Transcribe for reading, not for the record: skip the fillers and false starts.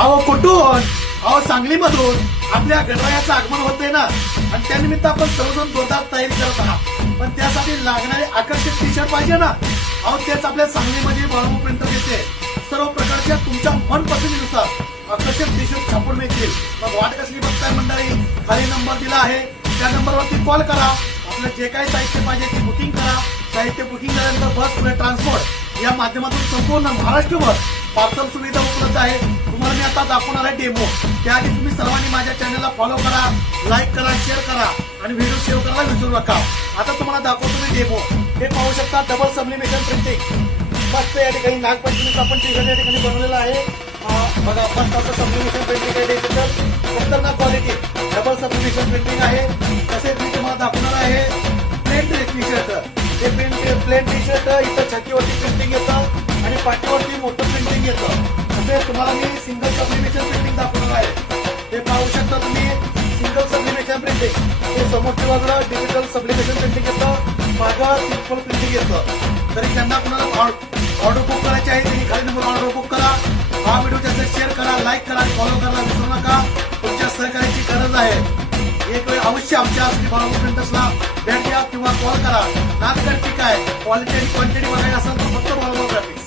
अहो कुठून? अहो सांगलीमधून आपल्या गणरायाचं आगमन होतंय ना, आणि त्यानिमित्त आपण सर्वजण जोरदार तयारी करत आहात. पण त्यासाठी लागणारे आकर्षक टी शर्ट पाहिजे ना. अहो तेच आपल्या सांगलीमध्ये बाळू प्रिंटर येते. सर्व प्रकारच्या तुमच्या मनपसंतीनुसार आकर्षक टी शर्ट छापून मिळतील. मग वाट कसली बघताय मंडळी? खाली नंबर दिला आहे, त्या नंबरवरती कॉल करा. आपलं जे काही साहित्य पाहिजे ते बुकिंग करा. साहित्य बुकिंग झाल्यानंतर बस पुढे ट्रान्सपोर्ट या माध्यमातून संपूर्ण महाराष्ट्रभर पार्सल सुविधा उपलब्ध आहे. तुम्हाला मी आता दाखवणार आहे डेमो. त्याआधी तुम्ही सर्वांनी माझ्या चॅनलला फॉलो करा, लाईक करा, शेअर करा आणि व्हिडिओ सेव्ह करायला विसरू नका. आता तुम्हाला दाखवतो मी डेमो. हे पाहू शकता, डबल सब्लिमेशन प्रिंटिंग. मस्त या ठिकाणी नागपंचमीचा आपण टी शर्ट या ठिकाणी बनवलेला आहे. बघा, मस्त असं सब्लिमेशन प्रिंटिंग आहे. डिजिटल खतरनाक क्वालिटी डबल सब्लिमेशन प्रिंटिंग आहे. तसेच मी तुम्हाला दाखवणार आहे प्लेन टी शर्ट. हे प्लेन टी शर्ट इथं छातीवरती प्रिंटिंग येतं आणि पाठीवरती मोठं प्रिंटिंग येतं. तसेच तुम्हाला मी सिंगल सब्लिमेशन प्रिंटिंग दाखवणार आहे. हे पाहू शकता तुम्ही, सिंगल सब्लिमेशन प्रिंटिंग. हे समोरच्या बाजूला डिजिटल सब्लिमेशन प्रिंटिंग येतं, मागं सिंपल प्रिंटिंग येतं. तरी त्यांना कुणाला ऑर्डर बुक करायची आहे त्यांनी खाली नंबर ऑर्डर बुक करा. हा व्हिडिओ त्याचा शेअर करा, लाईक करा आणि फॉलो करायला विसरू नका. तुमच्या सहकार्याची गरज आहे. एक वेळ अवश्य आमच्या श्री बाळू प्रिंटर्सला भेट द्या किंवा कॉल करा. नागरिक काय क्वालिटी आणि क्वांटिटी बघायला असेल तर फक्त बाळू ग्राफिक्स.